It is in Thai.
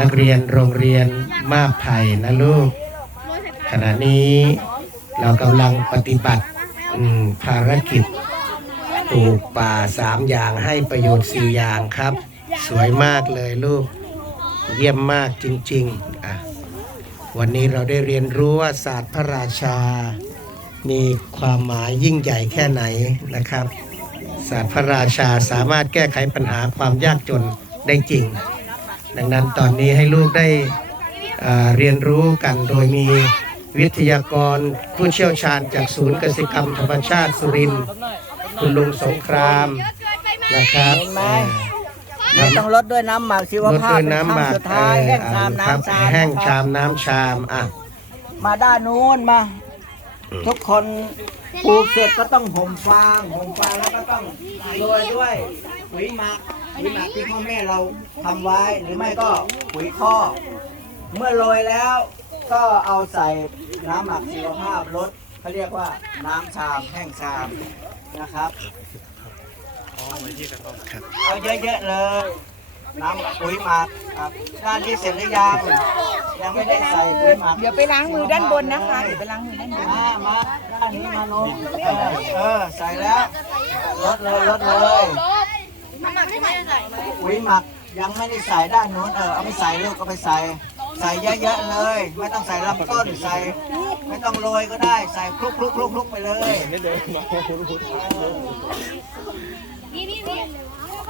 นักเรียนโรงเรียนมาบไผ่นะลูก ขณะนี้เรากำลังปฏิบัติภารกิจปลูกป่าสามอย่างให้ประโยชน์สี่อย่างครับ สวยมากเลยลูก เยี่ยมมากจริงๆอะวันนี้เราได้เรียนรู้ว่าศาสตร์พระราชา มีความหมายยิ่งใหญ่แค่ไหนนะครับ ศาสตร์พระราชาสามารถแก้ไขปัญหาความยากจนได้จริง ดังนั้นตอนนี้ให้ลูกได้เอ่อเรียนรู้กันโดยมีวิทยากรผู้เชี่ยวชาญจากศูนย์เกษตรกรรมธรรมชาติสุรินทร์คุณลุงสงครามนะครับเห็นไหมเอ่อไม่ต้องลดด้วยน้ำหมักชีวลดภาพด้วยเป็นน้ำหมักครั้งสุดท้ายแห้งชามครับน้ำชามแห้งนะครับชามน้ำชามอะมาด้านนู้นมา ทุกคนปลูกเสร็จก็ต้องห่มฟางห่มฟางแล้วก็ต้องโรยด้วยปุ๋ยหมัก ปุ๋ยหมักที่พ่อแม่เราทำไว้ หรือไม่ก็ปุ๋ยคอกเมื่อโรยแล้วก็เอาใส่น้ำหมักชีวภาพลดเขาเรียกว่าน้ำชามแห้งชามนะครับเอาเยอะๆเลย น้ำปุ๋ยหมักครับด้านที่เสร็จหรือยังยังไม่ได้ใส่ปุ๋ยหมักเดี๋ยวไปล้างมือด้านบนนะคะเดี๋ยวไปล้างมือด้านบนมามาด้านนี้มาโนมเออเออใส่แล้วลดเลยลดเลย ปุ๋ยหมักยังไม่ได้ใส่ด้านโน้นเออเอาไปใส่ลูกก็ไปใส่ ใส่เยอะๆเลย ไม่ต้องใส่ลำต้นใส่ ไม่ต้องโรยก็ได้ใส่คลุกคลุกคลุกคลุกไปเลย